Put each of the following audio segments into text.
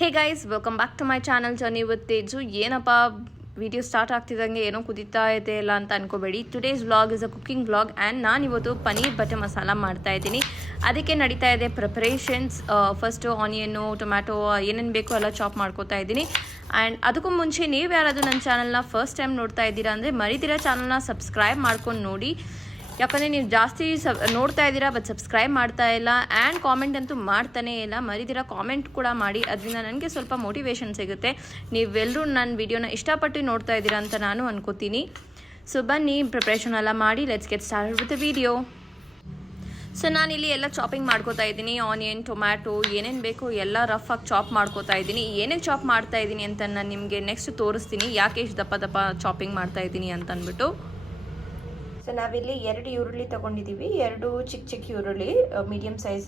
Hey guys, welcome back to my channel journey with Teju. ಏನಪ್ಪ video start ಆಗ್ತಿದ್ದಂಗೆ ಏನೋ ಕುದೀತಾ ಇದೆ ಇಲ್ಲ ಅಂತ ಅನ್ಕೋಬೇಡಿ. Today's vlog is a cooking vlog and ನಾನಿವತ್ತು ಪನ್ನೀರ್ ಬಟರ್ ಮಸಾಲ ಮಾಡ್ತಾ ಇದ್ದೀನಿ. ಅದಕ್ಕೆ ನಡೀತಾ ಇದೆ ಪ್ರಿಪ್ರೇಷನ್ಸ್. ಫಸ್ಟು ಆನಿಯನ್ನು, ಟೊಮ್ಯಾಟೊ ಏನೇನು ಬೇಕೋ ಎಲ್ಲ ಚಾಪ್ ಮಾಡ್ಕೋತಾ ಇದ್ದೀನಿ. ಆ್ಯಂಡ್ ಅದಕ್ಕೂ ಮುಂಚೆ ನೀವು ಯಾರಾದರೂ ನನ್ನ ಚಾನಲ್ನ ಫಸ್ಟ್ ಟೈಮ್ ನೋಡ್ತಾ ಇದ್ದೀರಾ ಅಂದರೆ ಮರಿದಿರ ಚಾನಲ್ನ ಸಬ್ಸ್ಕ್ರೈಬ್ ಮಾಡ್ಕೊಂಡು ನೋಡಿ. ಯಾಕಂದರೆ ನೀವು ಜಾಸ್ತಿ ನೋಡ್ತಾ ಇದ್ದೀರಾ ಬಟ್ ಸಬ್ಸ್ಕ್ರೈಬ್ ಮಾಡ್ತಾ ಇಲ್ಲ ಆ್ಯಂಡ್ ಕಾಮೆಂಟ್ ಅಂತೂ ಮಾಡ್ತಾನೇ ಇಲ್ಲ. ಮರಿದಿರ ಕಾಮೆಂಟ್ ಕೂಡ ಮಾಡಿ, ಅದರಿಂದ ನನಗೆ ಸ್ವಲ್ಪ ಮೋಟಿವೇಶನ್ ಸಿಗುತ್ತೆ. ನೀವೆಲ್ಲರೂ ನನ್ನ ವಿಡಿಯೋನ ಇಷ್ಟಪಟ್ಟು ನೋಡ್ತಾ ಇದ್ದೀರಾ ಅಂತ ನಾನು ಅನ್ಕೋತೀನಿ. ಸೊ ಬನ್ನಿ ಪ್ರಿಪ್ರೇಷನ್ ಎಲ್ಲ ಮಾಡಿ, let's get start with the video. So ನಾನಿಲ್ಲಿ ಎಲ್ಲ ಚಾಪಿಂಗ್ ಮಾಡ್ಕೋತಾ ಇದ್ದೀನಿ. ಆನಿಯನ್, ಟೊಮ್ಯಾಟೊ ಏನೇನು ಬೇಕು ಎಲ್ಲ ರಫಾಗಿ ಚಾಪ್ ಮಾಡ್ಕೋತಾ ಇದ್ದೀನಿ. ಏನೇನು ಚಾಪ್ ಮಾಡ್ತಾ ಇದ್ದೀನಿ ಅಂತ ನಾನು ನಿಮಗೆ ನೆಕ್ಸ್ಟ್ ತೋರಿಸ್ತೀನಿ, ಯಾಕೆ ಇಷ್ಟು ದಪ್ಪ ದಪ್ಪ ಚಾಪಿಂಗ್ ಮಾಡ್ತಾ ಇದ್ದೀನಿ ಅಂತ ಅಂದ್ಬಿಟ್ಟು. ಸೊ ನಾವಿಲ್ಲಿ 2 ಈರುಳ್ಳಿ ತೊಗೊಂಡಿದ್ದೀವಿ, 2 ಚಿಕ್ಕ ಚಿಕ್ಕ ಈರುಳ್ಳಿ, ಮೀಡಿಯಮ್ ಸೈಜ್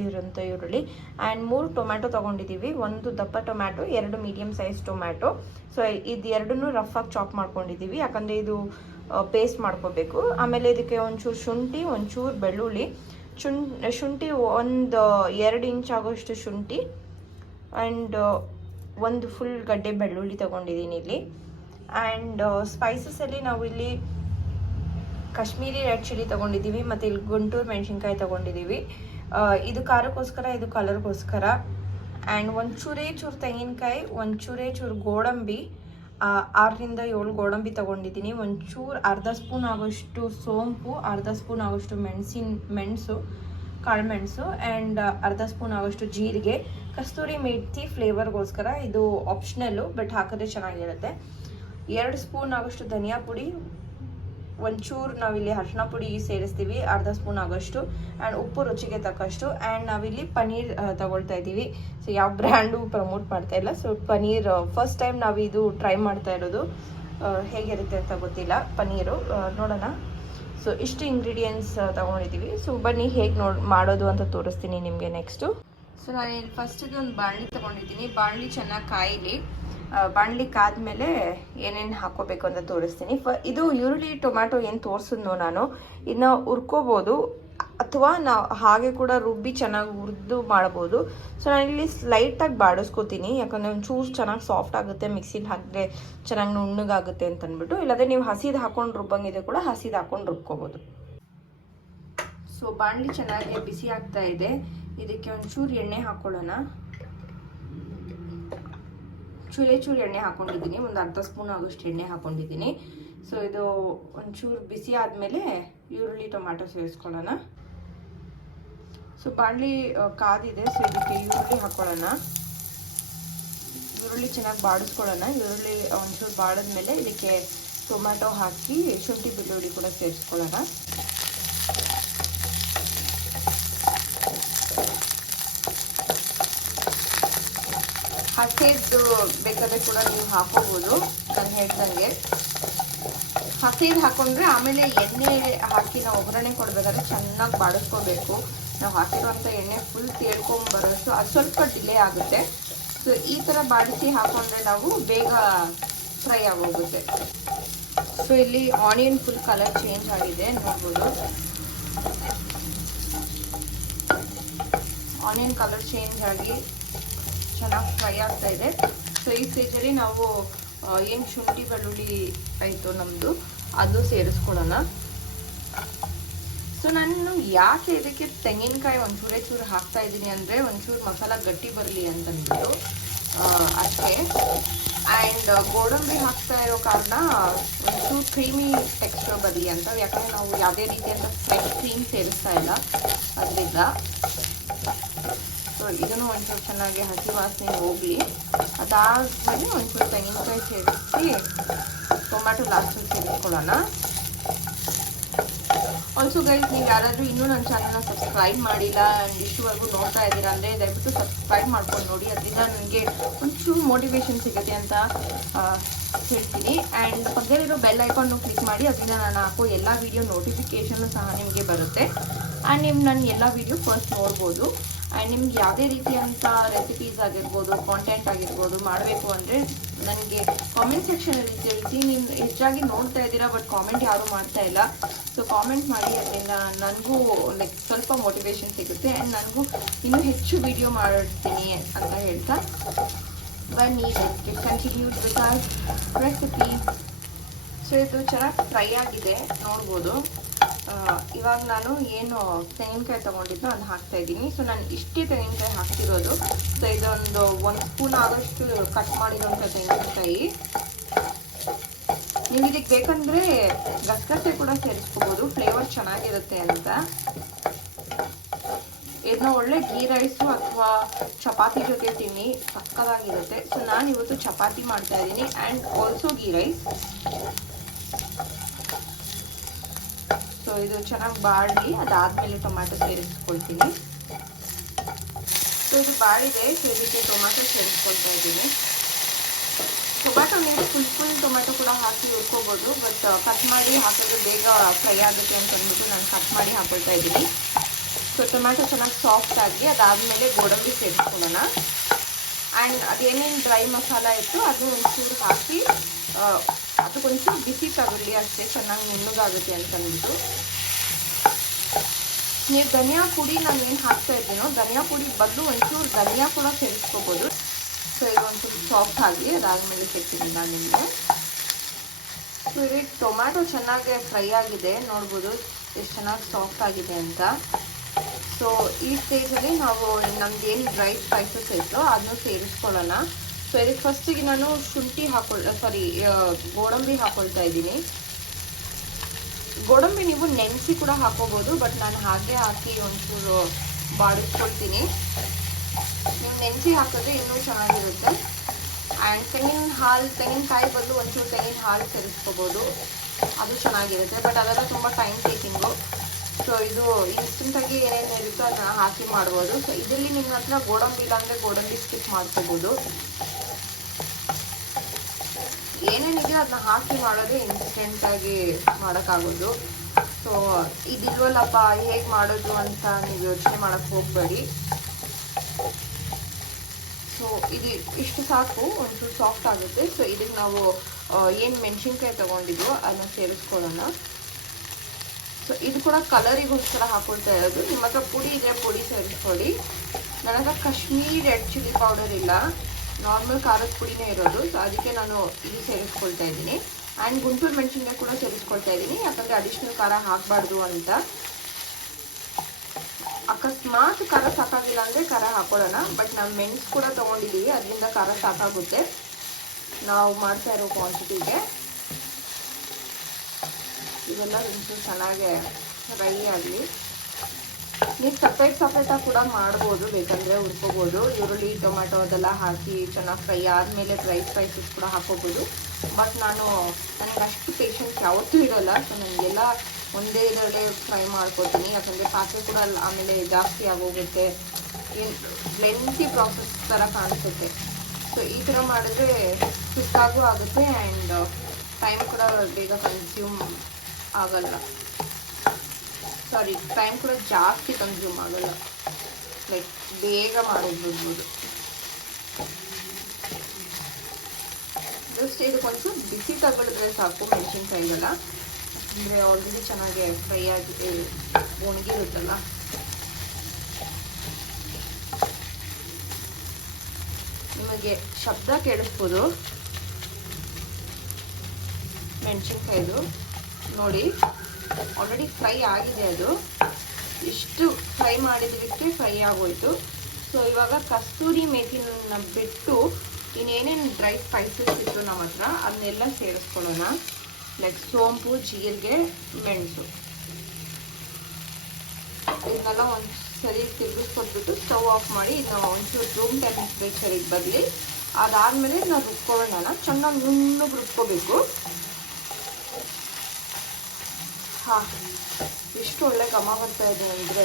ಇರೋಂಥ ಈರುಳ್ಳಿ, ಆ್ಯಂಡ್ 3 ಟೊಮ್ಯಾಟೊ ತೊಗೊಂಡಿದ್ದೀವಿ. 1 ದಪ್ಪ tomato, 2 medium size tomato. So ಇದು ಎರಡನ್ನೂ ರಫಾಗಿ ಚಾಪ್ ಮಾಡ್ಕೊಂಡಿದ್ದೀವಿ, ಯಾಕಂದರೆ ಇದು ಪೇಸ್ಟ್ ಮಾಡ್ಕೋಬೇಕು. ಆಮೇಲೆ ಇದಕ್ಕೆ ಒಂಚೂರು ಶುಂಠಿ, ಒಂಚೂರು ಬೆಳ್ಳುಳ್ಳಿ. ಶುಂಠಿ ಒಂದು 2 ಇಂಚ್ ಆಗೋಷ್ಟು ಶುಂಠಿ ಆ್ಯಂಡ್ 1 ಫುಲ್ ಗಡ್ಡೆ ಬೆಳ್ಳುಳ್ಳಿ ತೊಗೊಂಡಿದ್ದೀನಿ ಇಲ್ಲಿ. ಆ್ಯಂಡ್ ಸ್ಪೈಸಸಲ್ಲಿ ನಾವು ಇಲ್ಲಿ ಕಾಶ್ಮೀರಿ ರೆಡ್ ಚಿಲ್ಲಿ ತೊಗೊಂಡಿದ್ದೀವಿ, ಮತ್ತು ಇಲ್ಲಿ ಗುಂಟೂರು ಮೆಣಸಿನ್ಕಾಯಿ ತೊಗೊಂಡಿದ್ದೀವಿ. ಇದು ಖಾರಕ್ಕೋಸ್ಕರ, ಇದು ಕಲರ್ಗೋಸ್ಕರ. ಆ್ಯಂಡ್ ಒಂಚೂರೇ ಚೂರು ತೆಂಗಿನಕಾಯಿ, ಒಂಚೂರೇ ಚೂರು ಗೋಡಂಬಿ, 6ರಿಂದ 7 ಗೋಡಂಬಿ ತೊಗೊಂಡಿದ್ದೀನಿ. ಒಂಚೂರು ಅರ್ಧ ಸ್ಪೂನ್ ಆಗೋಷ್ಟು ಸೋಂಪು, ಅರ್ಧ ಸ್ಪೂನ್ ಆಗೋಷ್ಟು ಮೆಣಸು, ಕಾಳುಮೆಣಸು, ಆ್ಯಂಡ್ ಅರ್ಧ ಸ್ಪೂನ್ ಆಗೋಷ್ಟು ಜೀರಿಗೆ. ಕಸ್ತೂರಿ ಮೆಥಿ ಫ್ಲೇವರ್ಗೋಸ್ಕರ, ಇದು ಆಪ್ಷನಲ್ಲು ಬಟ್ ಹಾಕಿದ್ರೆ ಚೆನ್ನಾಗಿರುತ್ತೆ. 2 ಸ್ಪೂನ್ ಆಗೋಷ್ಟು ಧನಿಯಾ ಪುಡಿ, ಒಂಚೂರು ನಾವಿಲ್ಲಿ ಅರಿಶಿನ ಪುಡಿ ಸೇರಿಸ್ತೀವಿ, ಅರ್ಧ ಸ್ಪೂನ್ ಆಗೋಷ್ಟು, ಆ್ಯಂಡ್ ಉಪ್ಪು ರುಚಿಗೆ ತಕ್ಕಷ್ಟು. ಆ್ಯಂಡ್ ನಾವಿಲ್ಲಿ ಪನ್ನೀರ್ ತಗೊಳ್ತಾ ಇದ್ದೀವಿ. ಸೊ ಯಾವ ಬ್ರ್ಯಾಂಡು ಪ್ರಮೋಟ್ ಮಾಡ್ತಾ ಇಲ್ಲ. ಸೊ ಪನ್ನೀರ್ ಫಸ್ಟ್ ಟೈಮ್ ನಾವು ಇದು ಟ್ರೈ ಮಾಡ್ತಾ ಇರೋದು, ಹೇಗಿರುತ್ತೆ ಅಂತ ಗೊತ್ತಿಲ್ಲ ಪನ್ನೀರು, ನೋಡೋಣ. ಸೊ ಇಷ್ಟು ಇಂಗ್ರೀಡಿಯೆಂಟ್ಸ್ ತೊಗೊಂಡಿದ್ದೀವಿ. ಸೊ ಬನ್ನಿ ಹೇಗೆ ಮಾಡೋದು ಅಂತ ತೋರಿಸ್ತೀನಿ ನಿಮಗೆ ನೆಕ್ಸ್ಟು. ಸೊ ನಾನು ಇಲ್ಲಿ ಫಸ್ಟಿಗೆ ಒಂದು ಬಾಣಲಿ ತೊಗೊಂಡಿದ್ದೀನಿ. ಬಾಣಲಿ ಚೆನ್ನಾಗಿ ಕಾಯಿಲಿ, ಬಾಣಲಿ ಕಾದ್ಮೇಲೆ ಏನೇನು ಹಾಕೋಬೇಕು ಅಂತ ತೋರಿಸ್ತೀನಿ. ಇದು ಈರುಳ್ಳಿ ಟೊಮ್ಯಾಟೊ ಏನು ತೋರಿಸಿದ್ನೋ ನಾನು, ಇನ್ನು ಹುರ್ಕೋಬೋದು ಅಥವಾ ನಾವು ಹಾಗೆ ಕೂಡ ರುಬ್ಬಿ ಚೆನ್ನಾಗಿ ಹುರಿದು ಮಾಡ್ಬೋದು. ಸೊ ನಾನಿಲ್ಲಿ ಲೈಟಾಗಿ ಬಾಡಿಸ್ಕೋತೀನಿ, ಯಾಕಂದರೆ ಒಂಚೂರು ಚೆನ್ನಾಗಿ ಸಾಫ್ಟ್ ಆಗುತ್ತೆ, ಮಿಕ್ಸಿಲಿ ಹಾಕಿದ್ರೆ ಚೆನ್ನಾಗಿ ನುಣ್ಣಗಾಗುತ್ತೆ ಅಂತ ಅಂದ್ಬಿಟ್ಟು. ಇಲ್ಲಾಂದರೆ ನೀವು ಹಸಿದು ಹಾಕೊಂಡು ರುಬ್ಬಂಗಿದೆ ಕೂಡ ಹಸಿದು ಹಾಕೊಂಡು ರುಬ್ಕೋಬೋದು. ಸೊ ಬಾಣಲಿ ಚೆನ್ನಾಗಿ ಬಿಸಿ ಆಗ್ತಾ ಇದೆ, ಇದಕ್ಕೆ ಒಂಚೂರು ಎಣ್ಣೆ ಹಾಕ್ಕೊಳ್ಳೋಣ. ಚೂರು ಎಣ್ಣೆ ಹಾಕೊಂಡಿದ್ದೀನಿ, ಒಂದು ಅರ್ಧ ಸ್ಪೂನ್ ಆಗೋಷ್ಟು ಎಣ್ಣೆ ಹಾಕೊಂಡಿದ್ದೀನಿ. ಸೊ ಇದು ಒಂಚೂರು ಬಿಸಿ ಆದಮೇಲೆ ಈರುಳ್ಳಿ ಟೊಮ್ಯಾಟೊ ಸೇರಿಸ್ಕೊಳ್ಳೋಣ. ಸೊ ಬಾಣಲಿ ಕಾದಿದೆ, ಸೊ ಇದಕ್ಕೆ ಈರುಳ್ಳಿ ಹಾಕ್ಕೊಳ್ಳೋಣ. ಈರುಳ್ಳಿ ಚೆನ್ನಾಗಿ ಬಾಡಿಸ್ಕೊಳ್ಳೋಣ. ಈರುಳ್ಳಿ ಒಂಚೂರು ಬಾಡಿದ್ಮೇಲೆ ಇದಕ್ಕೆ ಟೊಮ್ಯಾಟೊ ಹಾಕಿ ಶುಂಠಿ ಬೆಳ್ಳುಳ್ಳಿ ಕೂಡ ಸೇರಿಸ್ಕೊಳ್ಳೋಣ. ಹಸಿದು ಬೇಕಾದ್ರೆ ಕೂಡ ನೀವು ಹಾಕೋಬೋದು, ನಾನು ಹೇಳ್ದಂಗೆ. ಹಸಿದು ಹಾಕೊಂಡ್ರೆ ಆಮೇಲೆ ಎಣ್ಣೆ ಹಾಕಿ ನಾವು ಒಗ್ಗರಣೆ ಕೊಡಬೇಕಾದ್ರೆ ಚೆನ್ನಾಗಿ ಬಾಡಿಸ್ಕೋಬೇಕು. ನಾವು ಹಾಕಿರುವಂಥ ಎಣ್ಣೆ ಫುಲ್ ತೇಳ್ಕೊಂಬರೋಷ್ಟು ಅದು ಸ್ವಲ್ಪ ಡಿಲೇ ಆಗುತ್ತೆ. ಸೊ ಈ ಥರ ಬಾಡಿಸಿ ಹಾಕೊಂಡ್ರೆ ನಾವು ಬೇಗ ಫ್ರೈ ಆಗೋಗುತ್ತೆ. ಸೊ ಇಲ್ಲಿ ಆನಿಯನ್ ಫುಲ್ ಕಲರ್ ಚೇಂಜ್ ಆಗಿದೆ, ನೋಡ್ಬೋದು. ಆನಿಯನ್ ಕಲರ್ ಚೇಂಜ್ ಆಗಿ ಚೆನ್ನಾಗಿ ಫ್ರೈ ಆಗ್ತಾ ಇದೆ. ಸೊ ಈ ಸ್ಟೇಜಲ್ಲಿ ನಾವು ಏನು ಶುಂಠಿ ಬೆಳ್ಳುಳ್ಳಿ ಆಯಿತು ನಮ್ಮದು, ಅದು ಸೇರಿಸ್ಕೊಳ್ಳೋಣ. ಸೊ ನಾನು ಯಾಕೆ ಇದಕ್ಕೆ ತೆಂಗಿನಕಾಯಿ ಒಂಚೂರೇ ಚೂರು ಹಾಕ್ತಾ ಇದ್ದೀನಿ ಅಂದರೆ ಒಂಚೂರು ಮಸಾಲ ಗಟ್ಟಿ ಬರಲಿ ಅಂತಂದ್ಬಿಟ್ಟು ಅಷ್ಟೇ. ಆ್ಯಂಡ್ ಗೋಡಂಬಿ ಹಾಕ್ತಾ ಇರೋ ಕಾರಣ ಒಂಚೂರು ಕ್ರೀಮಿ ಟೆಕ್ಸ್ಚರ್ ಬರಲಿ ಅಂತ, ಯಾಕಂದರೆ ನಾವು ಯಾವುದೇ ರೀತಿಯಾದ ಫ್ರೆಶ್ ಕ್ರೀಮ್ ಸೇರಿಸ್ತಾ ಇಲ್ಲ ಅದರಿಂದ. ಸೊ ಇದನ್ನು ಒಂಚೂರು ಚೆನ್ನಾಗಿ ಹಸಿ ವಾಸನೆ ಹೋಗಲಿ. ಅದಾದಮೇಲೆ ಒಂಚೂರು ತೆಂಗಿನಕಾಯಿ ಸೇರಿಸಿ ಟೊಮ್ಯಾಟೊ ಲಾಸ್ಟಲ್ಲಿ ಸೇರಿಸ್ಕೊಳ್ಳೋಣ. ಆಲ್ಸೋ ಗೈಸ್, ನೀವು ಯಾರಾದರೂ ಇನ್ನೂ ನನ್ನ ಚಾನಲ್ನ ಸಬ್ಸ್ಕ್ರೈಬ್ ಮಾಡಿಲ್ಲ ಆ್ಯಂಡ್ ಇಷ್ಟುವರೆಗೂ ನೋಡ್ತಾ ಇದ್ದೀರಾ ಅಂದರೆ ದಯವಿಟ್ಟು ಸಬ್ಸ್ಕ್ರೈಬ್ ಮಾಡ್ಕೊಂಡು ನೋಡಿ, ಅದರಿಂದ ನನಗೆ ಒಂಚೂರು ಮೋಟಿವೇಶನ್ ಸಿಗುತ್ತೆ ಅಂತ ಹೇಳ್ತೀನಿ. ಆ್ಯಂಡ್ ಪಕ್ಕದಲ್ಲಿರೋ ಬೆಲ್ ಐಕಾನ್ನು ಕ್ಲಿಕ್ ಮಾಡಿ, ಅದರಿಂದ ನಾನು ಹಾಕೋ ಎಲ್ಲ ವೀಡಿಯೋ ನೋಟಿಫಿಕೇಷನ್ನು ಸಹ ನಿಮಗೆ ಬರುತ್ತೆ. ಆ್ಯಂಡ್ ನೀವು ನನ್ನ ಎಲ್ಲ ವೀಡಿಯೋ ಫಸ್ಟ್ ನೋಡ್ಬೋದು. ಆ್ಯಂಡ್ ನಿಮ್ಗೆ ಯಾವುದೇ ರೀತಿಯಂಥ ರೆಸಿಪೀಸ್ ಆಗಿರ್ಬೋದು, ಕಾಂಟೆಂಟ್ ಆಗಿರ್ಬೋದು ಮಾಡಬೇಕು ಅಂದರೆ ನನಗೆ ಕಾಮೆಂಟ್ ಸೆಕ್ಷನಲ್ಲಿ ತಿಳಿಸಿ. ನೀವು ಹೆಚ್ಚಾಗಿ ನೋಡ್ತಾ ಇದ್ದೀರಾ ಬಟ್ ಕಾಮೆಂಟ್ ಯಾರೂ ಮಾಡ್ತಾ ಇಲ್ಲ. ಸೊ ಕಾಮೆಂಟ್ ಮಾಡಿ, ಅದರಿಂದ ನನಗೂ ಲೈಕ್ ಸ್ವಲ್ಪ ಮೋಟಿವೇಶನ್ ಸಿಗುತ್ತೆ ಆ್ಯಂಡ್ ನನಗೂ ಇನ್ನೂ ಹೆಚ್ಚು ವಿಡಿಯೋ ಮಾಡ್ತೀನಿ ಅಂತ ಹೇಳ್ತಾ. when needed. It continued with our recipe. So ಇದು ಚೆನ್ನಾಗಿ ಫ್ರೈ ಆಗಿದೆ ನೋಡ್ಬೋದು. ಇವಾಗ ನಾನು ಏನು ತೆಂಗಿನಕಾಯಿ ತೊಗೊಂಡಿದ್ದು ಅದು ಹಾಕ್ತಾ ಇದ್ದೀನಿ. ಸೊ ನಾನು ಇಷ್ಟೇ ತೆಂಗಿನಕಾಯಿ ಹಾಕ್ತಿರೋದು. ಸೊ ಇದೊಂದು 1 ಸ್ಪೂನ್ ಆಗೋಷ್ಟು ಕಟ್ ಮಾಡಿರೋಂಥ ತೆಂಗಿನಕಾಯಿ. ನೀವು ಇದಕ್ಕೆ ಬೇಕಂದರೆ ಗಸಗಸೆ ಕೂಡ ಸೇರಿಸ್ಕೋಬೋದು, ಫ್ಲೇವರ್ ಚೆನ್ನಾಗಿರುತ್ತೆ ಅಂತ. ಇದನ್ನ ಒಳ್ಳೆ ಗೀ ರೈಸು ಅಥವಾ ಚಪಾತಿ ಜೊತೆ ತಿನ್ನಿ, ಸಕ್ಕತ್ತಾಗಿರುತ್ತೆ. ಸೊ ನಾನು ಇವತ್ತು ಚಪಾತಿ ಮಾಡ್ತಾ ಇದ್ದೀನಿ and also ghee rice. So ಇದು ಚೆನ್ನಾಗಿ ಬಾಡಿ ಅದಾದಮೇಲೆ ಟೊಮ್ಯಾಟೊ ಸೇರಿಸ್ಕೊಳ್ತೀನಿ. ಸೊ ಇದು ಬಾಡಿದೆ, ಸೊ ಇದಕ್ಕೆ ಟೊಮ್ಯಾಟೊ ಸೇರಿಸ್ಕೊಳ್ತಾ ಇದ್ದೀನಿ. ಟೊಮ್ಯಾಟೊ ನೀವು ಫುಲ್ ಟೊಮ್ಯಾಟೊ ಕೂಡ ಹಾಕಿ ಹುರ್ಕೋಬೋದು, ಬಟ್ ಕಟ್ ಮಾಡಿ ಹಾಕಿದ್ರೆ ಬೇಗ ಫ್ರೈ ಆಗುತ್ತೆ ಅಂತ ಅಂದ್ಬಿಟ್ಟು ನಾನು ಕಟ್ ಮಾಡಿ ಹಾಕೊಳ್ತಾ ಇದ್ದೀನಿ. ಸೊ ಟೊಮ್ಯಾಟೊ ಚೆನ್ನಾಗಿ ಸಾಫ್ಟ್ ಆಗಿ ಅದಾದಮೇಲೆ ಗೋಡಂಬಿ ಸೇರಿಸ್ಕೊಳ್ಳೋಣ. ಆ್ಯಂಡ್ ಅದೇನೇನು ಡ್ರೈ ಮಸಾಲ ಇತ್ತು ಅದು ಒಂಚೂರು ಹಾಕಿ ಅದಕ್ಕೊಂಚೂರು ಬಿಸಿ ತಗೊಳ್ಳಿ ಅಷ್ಟೇ, ಚೆನ್ನಾಗಿ ನುಣ್ಣಗಾಗುತ್ತೆ ಅಂತ ಅಂದ್ಬಿಟ್ಟು. ನೀವು ಧನಿಯಾ ಪುಡಿ ನಾನು ಏನು ಹಾಕ್ತಾ ಇದ್ದೀನೋ ಧನಿಯಾ ಪುಡಿ ಬದಲು ಒಂಚೂರು ಧನಿಯಾ ಕೂಡ ಸೇರಿಸ್ಕೋಬೋದು. ಸೊ ಇದು ಒಂಚೂರು ಸಾಫ್ಟ್ ಆಗಿ ಅದಾದಮೇಲೆ ಸಿಗ್ತೀನಿ ನಾನು ನಿಮಗೆ. ಸೊ ಇದು ಟೊಮ್ಯಾಟೊ ಚೆನ್ನಾಗಿ ಫ್ರೈ ಆಗಿದೆ, ನೋಡ್ಬೋದು ಎಷ್ಟು ಚೆನ್ನಾಗಿ ಸಾಫ್ಟ್ ಆಗಿದೆ ಅಂತ. ಸೊ ಈ ಸ್ಟೇಜಲ್ಲಿ ನಾವು ನಮ್ದು ಏನು ಡ್ರೈ ಸ್ಪೈಸಸ್ ಇತ್ತು ಅದನ್ನು ಸೇರಿಸ್ಕೊಳ್ಳೋಣ. ಸೊ ಇದಕ್ಕೆ ಫಸ್ಟಿಗೆ ನಾನು ಶುಂಠಿ ಗೋಡಂಬಿ ಹಾಕ್ಕೊಳ್ತಾ ಇದ್ದೀನಿ. ಗೋಡಂಬಿ ನೀವು ನೆನೆಸಿ ಕೂಡ ಹಾಕೋಬೋದು, ಬಟ್ ನಾನು ಹಾಗೆ ಹಾಕಿ ಒಂಚೂರು ಬಾಡಿಸ್ಕೊಳ್ತೀನಿ. ನೀವು ನೆನೆಸಿ ಹಾಕಿದ್ರೆ ಇನ್ನೂ ಚೆನ್ನಾಗಿರುತ್ತೆ. ಆ್ಯಂಡ್ ತೆಂಗಿನಕಾಯಿ ಬದಲು ಒಂಚೂರು ತೆಂಗಿನ ಹಾಲು ಸೇರಿಸ್ಕೋಬೋದು, ಅದು ಚೆನ್ನಾಗಿರುತ್ತೆ. ಬಟ್ ಅದೆಲ್ಲ ತುಂಬ ಟೈಮ್ ಟೇಕಿಂಗು. ಸೊ ಇದು ಇನ್ಸ್ಟೆಂಟಾಗಿ ಏನೇನು ಇರುತ್ತೋ ಅದನ್ನ ಹಾಕಿ ಮಾಡ್ಬೋದು. ಸೊ ಇದರಲ್ಲಿ ನಿಮ್ಮ ಹತ್ರ ಗೋಡಂಬಿ ಇಲ್ಲ ಅಂದರೆ ಗೋಡಂಬಿ ಸ್ಕಿಪ್ ಮಾಡ್ಕೋಬೋದು. ಏನೇನಿದೆ ಅದನ್ನ ಹಾಕಿ ಮಾಡೋದು ಇನ್ಸ್ಟೆಂಟಾಗಿ ಮಾಡೋಕ್ಕಾಗೋದು. ಸೊ ಇದಿಲ್ವಲ್ಲಪ್ಪ ಹೇಗೆ ಮಾಡೋದು ಅಂತ ನೀವು ಯೋಚನೆ ಮಾಡೋಕ್ಕೆ ಹೋಗಬೇಡಿ. ಸೊ ಇದು ಇಷ್ಟು ಸಾಕು, ಒಂಚೂರು ಸಾಫ್ಟ್ ಆಗುತ್ತೆ. ಸೊ ಇದಕ್ಕೆ ನಾವು ಏನು ಮೆಣಸಿನ್ಕಾಯಿ ತೊಗೊಂಡಿದ್ವೋ ಅದನ್ನ ಸೇರಿಸ್ಕೊಳ್ಳೋಣ. ಸೊ ಇದು ಕೂಡ ಕಲರಿಗೋಸ್ಕರ ಹಾಕೊಳ್ತಾ ಇರೋದು. ನಿಮ್ಮ ಹತ್ರ ಪುಡಿ ಇದೆ ಪುಡಿ ಸೇರಿಸ್ಕೊಳ್ಳಿ. ನನ್ನ ಹತ್ರ ಕಾಶ್ಮೀರಿ ರೆಡ್ ಚಿಲ್ಲಿ ಪೌಡರ್ ಇಲ್ಲ, ನಾರ್ಮಲ್ ಖಾರದ ಪುಡಿನೇ ಇರೋದು. ಸೊ ಅದಕ್ಕೆ ನಾನು ಇದು ಸೇರಿಸ್ಕೊಳ್ತಾ ಇದ್ದೀನಿ. ಆ್ಯಂಡ್ ಗುಂಟೂರು ಮೆಣಸಿನ್ಕಾಯಿ ಕೂಡ ಸೇರಿಸ್ಕೊಳ್ತಾ ಇದ್ದೀನಿ, ಯಾಕಂದರೆ ಅಡಿಷ್ನಲ್ ಖಾರ ಹಾಕಬಾರ್ದು ಅಂತ. ಅಕಸ್ಮಾತ್ ಖಾರ ಸಾಕಾಗಿಲ್ಲ ಅಂದರೆ ಖಾರ ಹಾಕೊಳ್ಳೋಣ, ಬಟ್ ನಾವು ಮೆಣಸು ಕೂಡ ತೊಗೊಂಡಿದ್ದೀವಿ, ಅದರಿಂದ ಖಾರ ಸಾಕಾಗುತ್ತೆ ನಾವು ಮಾಡ್ತಾ ಇರೋ ಕ್ವಾಂಟಿಟಿಗೆ. ಇವೆಲ್ಲ ಒಂಚೂರು ಚೆನ್ನಾಗೆ ಫ್ರೈ ಆಗಲಿ. ನೀವು ಸಪ್ರೇಟಾಗಿ ಕೂಡ ಮಾಡ್ಬೋದು, ಬೇಕಂದರೆ ಹುರ್ಕೋಬೋದು. ಈರುಳ್ಳಿ ಟೊಮ್ಯಾಟೊ ಅದೆಲ್ಲ ಹಾಕಿ ಚೆನ್ನಾಗಿ ಫ್ರೈ ಆದಮೇಲೆ ಡ್ರೈ ಸ್ಪೈಸಸ್ ಕೂಡ ಹಾಕೋಬೋದು. ಬಟ್ ನನಗೆ ಅಷ್ಟು ಪೇಷನ್ಸ್ ಯಾವತ್ತೂ ಇರೋಲ್ಲ. ಸೊ ನನಗೆಲ್ಲ ಒಂದೇ ಇದರಲ್ಲೇ ಫ್ರೈ ಮಾಡ್ಕೊತೀನಿ, ಯಾಕಂದರೆ ಪಾತ್ರೆ ಕೂಡ ಆಮೇಲೆ ಜಾಸ್ತಿ ಆಗೋಗುತ್ತೆ, ಲೆಂತಿ ಪ್ರಾಸೆಸ್ ಥರ ಕಾಣಿಸುತ್ತೆ. ಸೊ ಈ ಥರ ಮಾಡಿದ್ರೆ ಸುಸ್ತಾಗೂ ಆಗುತ್ತೆ ಆ್ಯಂಡ್ ಟೈಮ್ ಕೂಡ ಬೇಗ ಕನ್ಸ್ಯೂಮ್ ಆಗಲ್ಲ. ಟೈಮ್ ಕೂಡ ಜಾಸ್ತಿ ಕನ್ಸ್ಯೂಮ್ ಆಗಲ್ಲ, ಲೈಕ್ ಬೇಗ ಮಾಡೋದ್ಬಿಡ್ಬೋದು. ಜಸ್ಟ್ ಇದಕ್ಕೊಂಚೂರು ಬಿಸಿ ತಗೊಳಿದ್ರೆ ಸಾಕು ಮೆಣಸಿನ್ಕಾಯಿಗೆಲ್ಲ, ಅಂದರೆ ಆಲ್ರೆಡಿ ಚೆನ್ನಾಗಿ ಫ್ರೈ ಆಗಿದೆ, ಒಣಗಿರುತ್ತಲ್ಲ. ನಿಮಗೆ ಶಬ್ದ ಕೇಳಿಸ್ಬೋದು ಮೆಣಸಿನ್ಕಾಯಿದು. ನೋಡಿ ಆಲ್ರೆಡಿ ಫ್ರೈ ಆಗಿದೆ, ಅದು ಇಷ್ಟು ಫ್ರೈ ಮಾಡಿದಕ್ಕೆ ಫ್ರೈ ಆಗೋಯ್ತು. ಸೊ ಇವಾಗ ಕಸ್ತೂರಿ ಮೇಥಿನ ಬಿಟ್ಟು ಇನ್ನೇನೇನು ಡ್ರೈ ಸ್ಪೈಸಸ್ ಇತ್ತು ನಮ್ಮ ಹತ್ರ ಅದನ್ನೆಲ್ಲ ಸೇರಿಸ್ಕೊಳ್ಳೋಣ. ಲೈಕ್ ಸೋಂಪು, ಜೀರಿಗೆ, ಮೆಣಸು, ಇದನ್ನೆಲ್ಲ ಒಂದು ಸರಿ ತಿರುಗಿಸ್ಕೊಟ್ಬಿಟ್ಟು ಸ್ಟವ್ ಆಫ್ ಮಾಡಿ ಇದನ್ನ ಒಂಚೂರು ರೂಮ್ ಟೆಂಪರೇಚರಿಗೆ ಬದಲಿ ಅದಾದಮೇಲೆ ನಾವು ರುಬ್ಕೊಳ್ಳೋಣ. ಚೆನ್ನಾಗಿ ನುಣ್ಣಗೆ ರುಬ್ಕೋಬೇಕು. ಹಾಂ, ಎಷ್ಟು ಒಳ್ಳೆ ಘಮ ಬರ್ತಾ ಇದೆ ಅಂದರೆ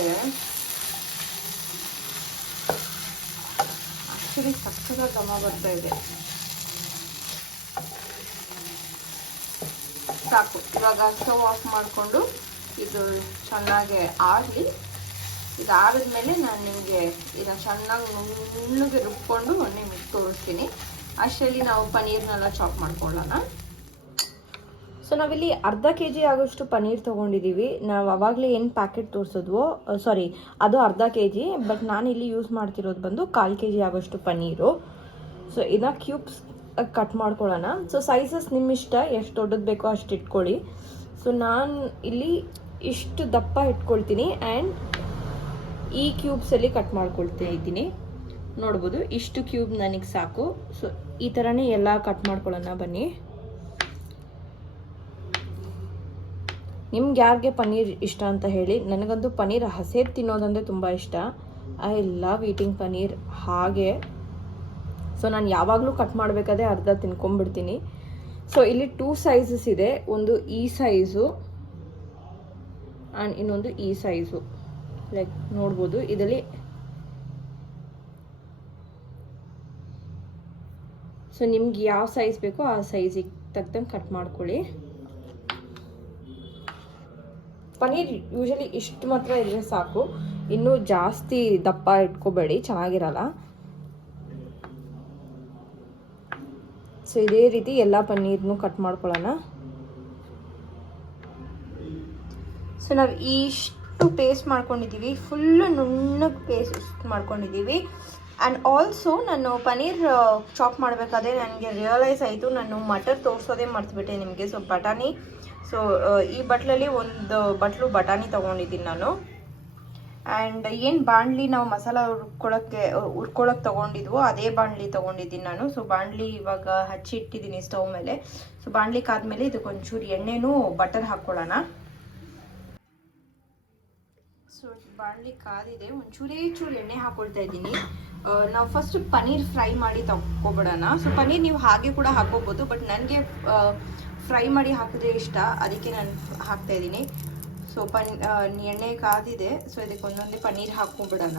ಆ್ಯಕ್ಚುಲಿ ಸಕ್ಕದ ಘಮ ಬರ್ತಾ ಇದೆ. ಸಾಕು, ಇವಾಗ ಸ್ಟವ್ ಆಫ್ ಮಾಡಿಕೊಂಡು ಇದು ಚೆನ್ನಾಗಿ ಆರಲಿ. ಇದು ಆರಿದ್ಮೇಲೆ ನಾನು ನಿಮಗೆ ಇದನ್ನು ಚೆನ್ನಾಗಿ ನುಣ್ಣಗೆ ರುಬ್ಕೊಂಡು ನಿಮಗೆ ತೋರಿಸ್ತೀನಿ. ಅಷ್ಟರಲ್ಲಿ ನಾವು ಪನ್ನೀರ್ನೆಲ್ಲ ಚಾಪ್ ಮಾಡ್ಕೊಳ್ಳೋಣ. ಸೊ ನಾವಿಲ್ಲಿ ಅರ್ಧ kg ಆಗೋಷ್ಟು ಪನ್ನೀರ್ ತೊಗೊಂಡಿದ್ದೀವಿ. ನಾವು ಅವಾಗಲೇ ಏನು ಪ್ಯಾಕೆಟ್ ತೋರಿಸಿದ್ವೋ ಅದು ಅರ್ಧ kg, ಬಟ್ ನಾನಿಲ್ಲಿ ಯೂಸ್ ಮಾಡ್ತಿರೋದು ಬಂದು 1/4 kg ಆಗೋಷ್ಟು ಪನ್ನೀರು. ಸೊ ಇದನ್ನ ಕ್ಯೂಬ್ಸ್ ಕಟ್ ಮಾಡ್ಕೊಳ್ಳೋಣ. ಸೊ ಸೈಜಸ್ ನಿಮ್ಮ ಇಷ್ಟ, ಎಷ್ಟು ದೊಡ್ಡದು ಬೇಕೋ ಅಷ್ಟು ಇಟ್ಕೊಳ್ಳಿ. ಸೊ ನಾನು ಇಲ್ಲಿ ಇಷ್ಟು ದಪ್ಪ ಇಟ್ಕೊಳ್ತೀನಿ ಆ್ಯಂಡ್ ಈ ಕ್ಯೂಬ್ಸಲ್ಲಿ ಕಟ್ ಮಾಡ್ಕೊಳ್ತಾ ಇದ್ದೀನಿ. ನೋಡ್ಬೋದು ಇಷ್ಟು ಕ್ಯೂಬ್ ನನಗೆ ಸಾಕು. ಸೊ ಈ ಥರನೇ ಎಲ್ಲ ಕಟ್ ಮಾಡ್ಕೊಳ್ಳೋಣ ಬನ್ನಿ. ನಿಮ್ಗೆ ಯಾರಿಗೆ ಪನ್ನೀರ್ ಇಷ್ಟ ಅಂತ ಹೇಳಿ. ನನಗಂತೂ ಪನ್ನೀರ್ ಹಸೆ ತಿನ್ನೋದಂದರೆ ತುಂಬ ಇಷ್ಟ. ಐ ಲವ್ ಈಟಿಂಗ್ ಪನ್ನೀರ್ ಹಾಗೆ. ಸೊ ನಾನು ಯಾವಾಗಲೂ ಕಟ್ ಮಾಡಬೇಕಾದ್ರೆ ಅರ್ಧ ತಿನ್ಕೊಂಡ್ಬಿಡ್ತೀನಿ. ಸೊ ಇಲ್ಲಿ 2 ಸೈಜಸ್ ಇದೆ. ಒಂದು ಈ ಸೈಜು ಆ್ಯಂಡ್ ಇನ್ನೊಂದು ಈ ಸೈಜು. ಲೈಕ್ ನೋಡ್ಬೋದು ಇದರಲ್ಲಿ. ಸೊ ನಿಮ್ಗೆ ಯಾವ ಸೈಜ್ ಬೇಕೋ ಆ ಸೈಜಿಗೆ ತಕ್ಕಂಗೆ ಕಟ್ ಮಾಡ್ಕೊಳ್ಳಿ. ಪನ್ನೀರ್ ಯೂಶಲಿ ಇಷ್ಟು ಮಾತ್ರ ಇದ್ರೆ ಸಾಕು, ಇನ್ನೂ ಜಾಸ್ತಿ ದಪ್ಪ ಇಟ್ಕೋಬೇಡಿ, ಚೆನ್ನಾಗಿರಲ್ಲ. ಸೊ ಇದೇ ರೀತಿ ಎಲ್ಲ ಪನ್ನೀರ್ನು ಕಟ್ ಮಾಡ್ಕೊಳ್ಳೋಣ. ಸೊ ನಾವು ಇಷ್ಟು ಪೇಸ್ಟ್ ಮಾಡ್ಕೊಂಡಿದ್ದೀವಿ, ಫುಲ್ಲು ನುಣ್ಣಗೆ ಪೇಸ್ಟ್ ಮಾಡ್ಕೊಂಡಿದ್ದೀವಿ. ಆ್ಯಂಡ್ ಆಲ್ಸೋ ನಾನು ಪನ್ನೀರ್ ಚಾಪ್ ಮಾಡಬೇಕಾದ್ರೆ ನನಗೆ ರಿಯಲೈಸ್ ಆಯಿತು, ನಾನು ಮಟರ್ ತೋರಿಸೋದೇ ಮರ್ತುಬಿಟ್ಟೆ ನಿಮಗೆ. ಸೊ ಬಟಾಣಿ, ಸೊ ಈ ಬಟ್ಲಲ್ಲಿ ಒಂದು ಬಟ್ಲು ಬಟಾಣಿ ತೊಗೊಂಡಿದ್ದೀನಿ ನಾನು. ಆ್ಯಂಡ್ ಏನು ಬಾಣಲಿ ನಾವು ಮಸಾಲ ಹುರ್ಕೊಳ್ಳೋಕ್ಕೆ ತೊಗೊಂಡಿದ್ವೋ ಅದೇ ಬಾಣಲಿ ತೊಗೊಂಡಿದ್ದೀನಿ ನಾನು. ಸೊ ಬಾಣಲಿ ಇವಾಗ ಹಚ್ಚಿ ಇಟ್ಟಿದ್ದೀನಿ ಸ್ಟವ್ ಮೇಲೆ. ಸೊ ಬಾಣಲಿ ಕಾದ್ಮೇಲೆ ಇದಕ್ಕೊಂಚೂರು ಎಣ್ಣೆನೂ ಬಟರ್ ಹಾಕ್ಕೊಳ್ಳೋಣ. ಸೊ ಬಾಣಲಿ ಕಾದಿದೆ, ಚೂರು ಎಣ್ಣೆ ಹಾಕ್ಕೊಳ್ತಾ ಇದ್ದೀನಿ. ನಾವು ಫಸ್ಟ್ ಪನ್ನೀರ್ ಫ್ರೈ ಮಾಡಿ ತಗೊಬಿಡೋಣ. ಸೊ ಪನ್ನೀರ್ ನೀವು ಹಾಗೆ ಕೂಡ ಹಾಕೋಬೋದು, ಬಟ್ ನನಗೆ ಫ್ರೈ ಮಾಡಿ ಹಾಕಿದ್ರೆ ಇಷ್ಟ, ಅದಕ್ಕೆ ನಾನು ಹಾಕ್ತಾ ಇದ್ದೀನಿ. ಸೊ ಎಣ್ಣೆ ಕಾದಿದೆ. ಸೊ ಇದಕ್ಕೆ ಒಂದೊಂದೇ ಪನ್ನೀರ್ ಹಾಕ್ಕೊಂಡ್ಬಿಡೋಣ.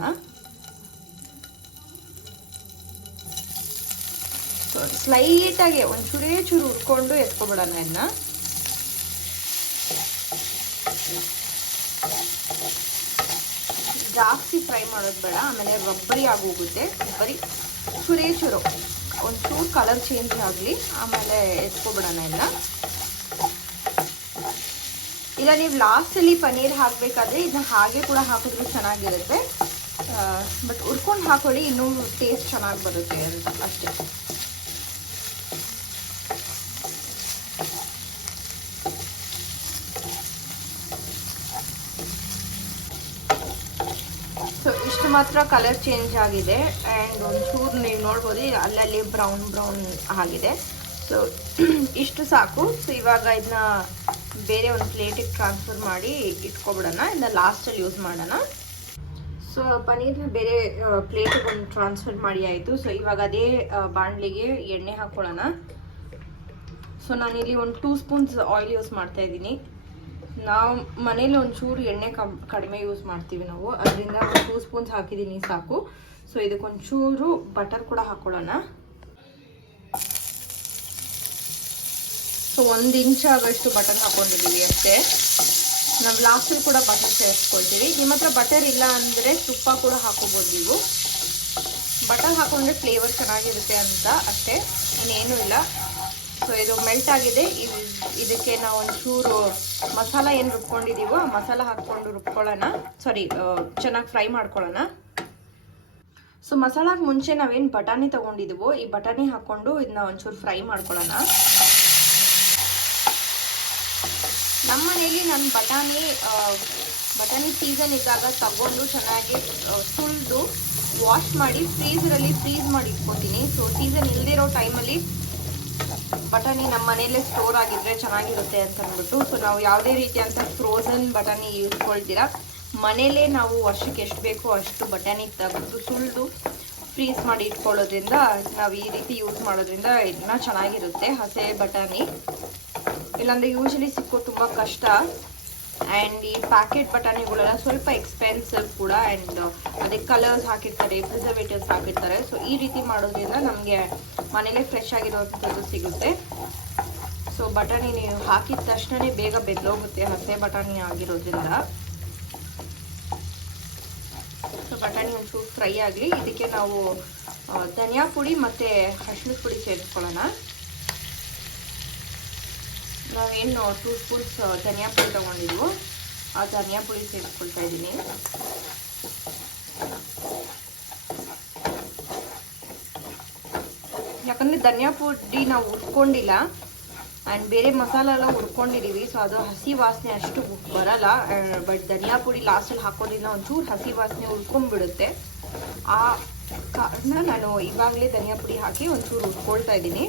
ಸೊ ಸ್ಲೈಟಾಗಿ ಚೂರು ಹುರ್ಕೊಂಡು ಎತ್ಕೊಬಿಡೋಣ ಇದನ್ನ. ಜಾಸ್ತಿ ಫ್ರೈ ಮಾಡೋದು ಬೇಡ, ಆಮೇಲೆ ರಬ್ಬರಿ ಆಗೋಗುತ್ತೆ. ಬರೀ ಚೂರು ಒಂಚೂರು ಕಲರ್ ಚೇಂಜ್ ಆಗಲಿ, ಆಮೇಲೆ ಎತ್ಕೊಬಿಡೋಣ ಎಲ್ಲ. ಇಲ್ಲ ನೀವು ಲಾಸ್ಟಲ್ಲಿ ಪನ್ನೀರ್ ಹಾಕಬೇಕಾದ್ರೆ ಇದನ್ನ ಹಾಗೆ ಕೂಡ ಹಾಕಿದ್ರು ಚೆನ್ನಾಗಿರುತ್ತೆ, ಬಟ್ ಹುರ್ಕೊಂಡು ಹಾಕೊಳ್ಳಿ, ಇನ್ನೂ ಟೇಸ್ಟ್ ಚೆನ್ನಾಗಿ ಬರುತ್ತೆ ಅಂತ ಅಷ್ಟೇ. ಸೊ ಇಷ್ಟು ಮಾತ್ರ ಕಲರ್ ಚೇಂಜ್ ಆಗಿದೆ. ಆ್ಯಂಡ್ ಒಂಚೂರು ನೀವು ನೋಡ್ಬೋದು ಅಲ್ಲಲ್ಲಿ ಬ್ರೌನ್ ಆಗಿದೆ. ಸೊ ಇಷ್ಟು ಸಾಕು. ಸೊ ಇವಾಗ ಇದನ್ನ ಬೇರೆ ಒಂದು ಪ್ಲೇಟಿಗೆ ಟ್ರಾನ್ಸ್ಫರ್ ಮಾಡಿ ಇಟ್ಕೊಬಿಡೋಣ. ಇದನ್ನ ಲಾಸ್ಟಲ್ಲಿ ಯೂಸ್ ಮಾಡೋಣ. ಸೊ ಪನ್ನೀರ್ನ ಬೇರೆ ಪ್ಲೇಟಿಗೆ ಒಂದು ಟ್ರಾನ್ಸ್ಫರ್ ಮಾಡಿ ಆಯಿತು. ಸೊ ಇವಾಗ ಅದೇ ಬಾಣಲಿಗೆ ಎಣ್ಣೆ ಹಾಕ್ಕೊಳ್ಳೋಣ. ಸೊ ನಾನಿಲ್ಲಿ ಒಂದು 2 ಸ್ಪೂನ್ಸ್ ಆಯಿಲ್ ಯೂಸ್ ಮಾಡ್ತಾ ಇದ್ದೀನಿ. ನಾವು ಮನೇಲಿ ಒಂಚೂರು ಎಣ್ಣೆ ಕಡಿಮೆ ಯೂಸ್ ಮಾಡ್ತೀವಿ ನಾವು, ಅದರಿಂದ 2 ಸ್ಪೂನ್ಸ್ ಹಾಕಿದ್ದೀನಿ ಸಾಕು. ಸೊ ಇದಕ್ಕೊಂಚೂರು ಬಟರ್ ಕೂಡ ಹಾಕ್ಕೊಳ್ಳೋಣ. ಸೊ 1 ಇಂಚ್ ಆಗೋಷ್ಟು ಬಟರ್ ಹಾಕ್ಕೊಂಡಿದ್ದೀವಿ ಅಷ್ಟೇ. ನಾವು ಲಾಸ್ಟಲ್ಲಿ ಕೂಡ ಬಟರ್ ಸೇರಿಸ್ಕೊಳ್ತೀವಿ. ನಿಮ್ಮ ಹತ್ರ ಬಟರ್ ಇಲ್ಲ ಅಂದರೆ ತುಪ್ಪ ಕೂಡ ಹಾಕೋಬೋದು ನೀವು. ಬಟರ್ ಹಾಕೊಂಡ್ರೆ ಫ್ಲೇವರ್ ಚೆನ್ನಾಗಿರುತ್ತೆ ಅಂತ ಅಷ್ಟೇ, ಇನ್ನೇನೂ ಇಲ್ಲ. ಸೊ ಇದು ಮೆಲ್ಟ್ ಆಗಿದೆ. ಇದಕ್ಕೆ ನಾವು ಒಂಚೂರು ಮಸಾಲ ಏನು ರುಬ್ಕೊಂಡಿದ್ದೀವೋ ಆ ಮಸಾಲ ಹಾಕ್ಕೊಂಡು ರುಬ್ಕೊಳ್ಳೋಣ. ಚೆನ್ನಾಗಿ ಫ್ರೈ ಮಾಡ್ಕೊಳ್ಳೋಣ. ಸೊ ಮಸಾಲಾಗೆ ಮುಂಚೆ ನಾವೇನು ಬಟಾಣಿ ತೊಗೊಂಡಿದ್ದೀವೋ ಈ ಬಟಾಣಿ ಹಾಕ್ಕೊಂಡು ಇದನ್ನ ಒಂಚೂರು ಫ್ರೈ ಮಾಡ್ಕೊಳ್ಳೋಣ. ನಮ್ಮ ಮನೇಲಿ ನಾನು ಬಟಾಣಿ ಸೀಸನ್ ಇದ್ದಾಗ ತಗೊಂಡು ಚೆನ್ನಾಗಿ ಸುಲಿದು ವಾಶ್ ಮಾಡಿ ಫ್ರೀಸರಲ್ಲಿ ಫ್ರೀಸ್ ಮಾಡಿ ಇಟ್ಕೊತೀನಿ. ಸೊ ಸೀಸನ್ ಇಲ್ಲದಿರೋ ಟೈಮಲ್ಲಿ ಬಟಾಣಿ ನಮ್ಮ ಮನೆಯಲ್ಲೇ ಸ್ಟೋರ್ ಆಗಿದ್ರೆ ಚೆನ್ನಾಗಿರುತ್ತೆ ಅಂತ ಅಂದ್ಬಿಟ್ಟು. ಸೊ ನಾವು ಯಾವುದೇ ರೀತಿಯಂಥ ಫ್ರೋಝನ್ ಬಟಾಣಿ ಯೂಸ್ಕೊಳ್ತೀರಾ, ಮನೇಲೇ ನಾವು ವರ್ಷಕ್ಕೆ ಎಷ್ಟು ಬೇಕೋ ಅಷ್ಟು ಬಟಾಣಿ ತೆಗೆದು ಸುಲಿದು ಫ್ರೀಸ್ ಮಾಡಿ ಇಟ್ಕೊಳ್ಳೋದ್ರಿಂದ ನಾವು ಈ ರೀತಿ ಯೂಸ್ ಮಾಡೋದ್ರಿಂದ ಇನ್ನೂ ಚೆನ್ನಾಗಿರುತ್ತೆ ಹಸೆ ಬಟಾಣಿ. ಇಲ್ಲಾಂದರೆ ಯೂಶಲಿ ಸಿಕ್ಕೋದು ತುಂಬ ಕಷ್ಟ. ಆ್ಯಂಡ್ ಈ ಪ್ಯಾಕೆಟ್ ಬಟಾಣಿಗಳೆಲ್ಲ ಸ್ವಲ್ಪ ಎಕ್ಸ್ಪೆನ್ಸಿವ್ ಕೂಡ. ಆ್ಯಂಡ್ ಅದಕ್ಕೆ ಕಲರ್ಸ್ ಹಾಕಿರ್ತಾರೆ, ಪ್ರಿಸರ್ವೇಟಿವ್ಸ್ ಹಾಕಿರ್ತಾರೆ. ಸೊ ಈ ರೀತಿ ಮಾಡೋದ್ರಿಂದ ನಮಗೆ ಮನೇಲೇ ಫ್ರೆಶ್ ಆಗಿರೋವಂಥದ್ದು ಸಿಗುತ್ತೆ. ಸೊ ಬಟಾಣಿ ನೀವು ಹಾಕಿದ ತಕ್ಷಣ ಬೇಗ ಬೆಂದೋಗುತ್ತೆ ಹಸೆ ಬಟಾಣಿ ಆಗಿರೋದ್ರಿಂದ. ಸೊ ಬಟಾಣಿ ಒಂಚೂರು ಫ್ರೈ ಆಗಲಿ. ಇದಕ್ಕೆ ನಾವು ಧನಿಯಾ ಪುಡಿ ಮತ್ತು ಅರಿಶಿಣದ ಪುಡಿ ಸೇರಿಸ್ಕೊಳ್ಳೋಣ. ನಾವೇನು 2 ಸ್ಪೂನ್ಸ್ ಧನಿಯಾ ಪುಡಿ ತೊಗೊಂಡಿದ್ವು ಆ ಧನಿಯಾ ಪುಡಿ ಸೇರಿಸ್ಕೊಳ್ತಾ ಇದ್ದೀನಿ. ಯಾಕಂದರೆ ಧನಿಯಾ ಪುಡಿ ನಾವು ಹುರ್ಕೊಂಡಿಲ್ಲ ಆ್ಯಂಡ್ ಬೇರೆ ಮಸಾಲ ಎಲ್ಲ ಹುರ್ಕೊಂಡಿದ್ದೀವಿ, ಸೊ ಅದು ಹಸಿ ವಾಸನೆ ಅಷ್ಟು ಬರಲ್ಲ. ಬಟ್ ಧನಿಯಾ ಪುಡಿ ಲಾಸ್ಟಲ್ಲಿ ಹಾಕೋದ್ರಿಂದ ಒಂಚೂರು ಹಸಿ ವಾಸನೆ ಉಳ್ಕೊಂಡ್ಬಿಡುತ್ತೆ. ಆ ಕಾರಣ ನಾನು ಇವಾಗಲೇ ಧನಿಯಾ ಪುಡಿ ಹಾಕಿ ಒಂಚೂರು ಹುರ್ಕೊಳ್ತಾ ಇದ್ದೀನಿ.